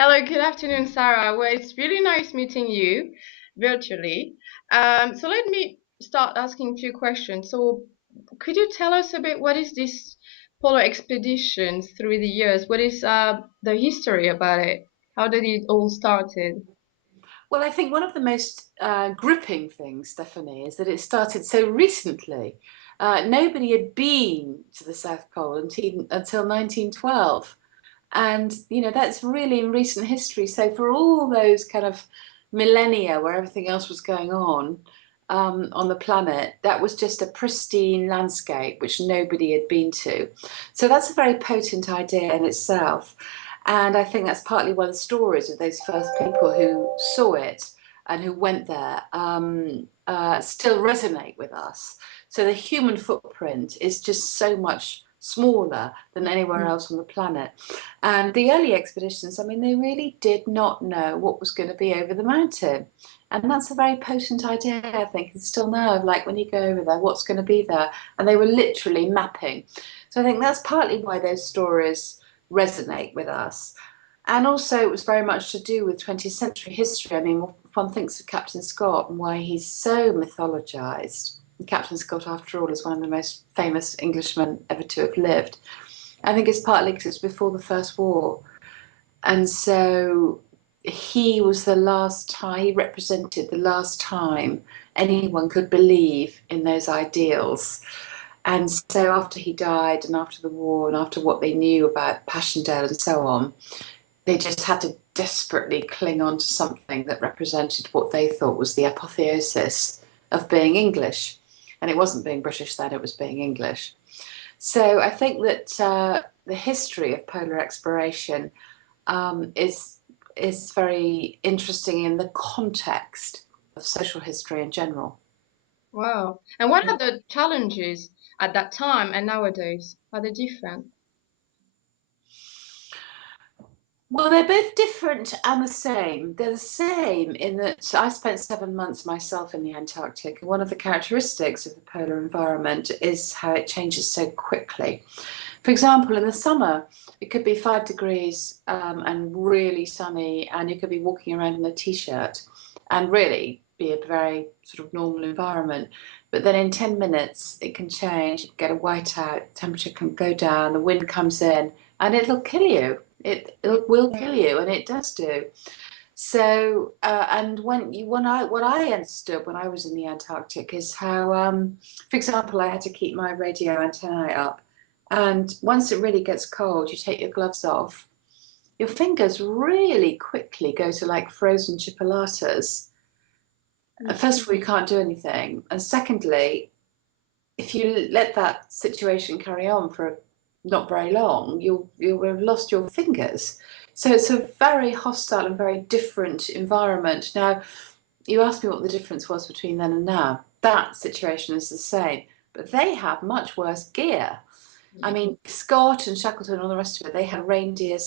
Hello, good afternoon, Sarah. Well, it's really nice meeting you virtually. So let me start asking a few questions. So could you tell us a bit what is this polar expeditions through the years? What is the history about it? How did it all started? Well, I think one of the most gripping things, Stephanie, is that it started so recently. Nobody had been to the South Pole until 1912. And, that's really in recent history. So for all those kind of millennia where everything else was going on the planet, that was just a pristine landscape which nobody had been to. So that's a very potent idea in itself. And I think that's partly why the stories of those first people who saw it and who went there still resonate with us. So the human footprint is just so much smaller than anywhere Mm. else on the planet. And the early expeditions, I mean, they really did not know what was going to be over the mountain. And that's a very potent idea, I think, and still now, of like when you go over there, what's going to be there? And they were literally mapping. So I think that's partly why those stories resonate with us. And also, it was very much to do with 20th century history. I mean, if one thinks of Captain Scott and why he's so mythologized. Captain Scott, after all, is one of the most famous Englishmen ever to have lived. I think it's partly because it's before the First War. And so he was the last time, he represented the last time anyone could believe in those ideals. And so after he died and after the war and after what they knew about Passchendaele and so on, they just had to desperately cling on to something that represented what they thought was the apotheosis of being English. And it wasn't being British then, it was being English. So I think that the history of polar exploration is very interesting in the context of social history in general. Wow. And what are the challenges at that time and nowadays? Are they different? Well, they're both different and the same. They're the same in that I spent 7 months myself in the Antarctic, and one of the characteristics of the polar environment is how it changes so quickly. For example, in the summer, it could be 5 degrees and really sunny, and you could be walking around in a t-shirt and really be a very sort of normal environment. But then in 10 minutes, it can change, you get a whiteout, temperature can go down, the wind comes in, and it'll kill you. It will kill you, and it does do. So, and what I understood when I was in the Antarctic is how, for example, I had to keep my radio antennae up, and once it really gets cold, you take your gloves off. Your fingers really quickly go to like frozen chipolatas. First of all, you can't do anything, and secondly, if you let that situation carry on for not very long, you'll have lost your fingers. So it's a very hostile and very different environment. Now, you asked me what the difference was between then and now. That situation is the same, but they have much worse gear. I mean, Scott and Shackleton and all the rest of it, they had reindeer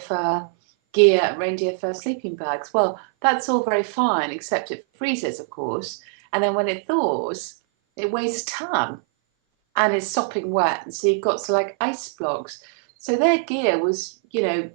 fur gear, reindeer fur sleeping bags. Well, that's all very fine, except it freezes, of course. And then when it thaws, it weighs a ton and is sopping wet. And so you've got to like ice blocks. So their gear was,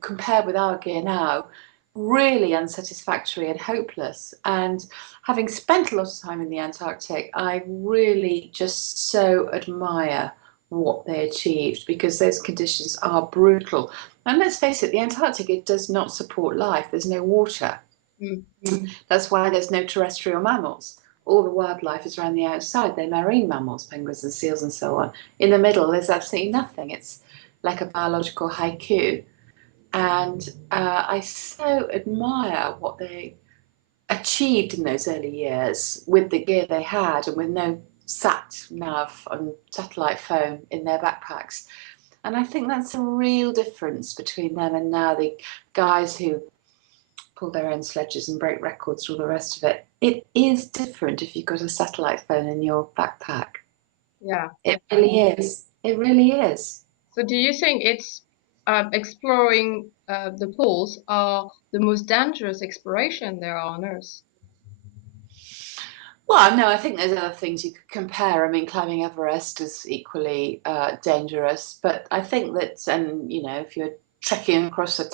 compared with our gear now, really unsatisfactory and hopeless. And having spent a lot of time in the Antarctic, I really just so admire what they achieved because those conditions are brutal. And let's face it, the Antarctic, it does not support life. There's no water. Mm-hmm. That's why there's no terrestrial mammals. All the wildlife is around the outside. They're marine mammals, penguins and seals and so on. In the middle, there's absolutely nothing. It's like a biological haiku. And I so admire what they achieved in those early years with the gear they had and with no sat nav and satellite phone in their backpacks. And I think that's a real difference between them and now the guys who pull their own sledges and break records, all the rest of it. It is different if you've got a satellite phone in your backpack. Yeah. It really is. It really is. So do you think it's exploring the poles are the most dangerous exploration there are on Earth? Well, no, I think there's other things you could compare. I mean, climbing Everest is equally dangerous, but I think that, and if you're trekking across a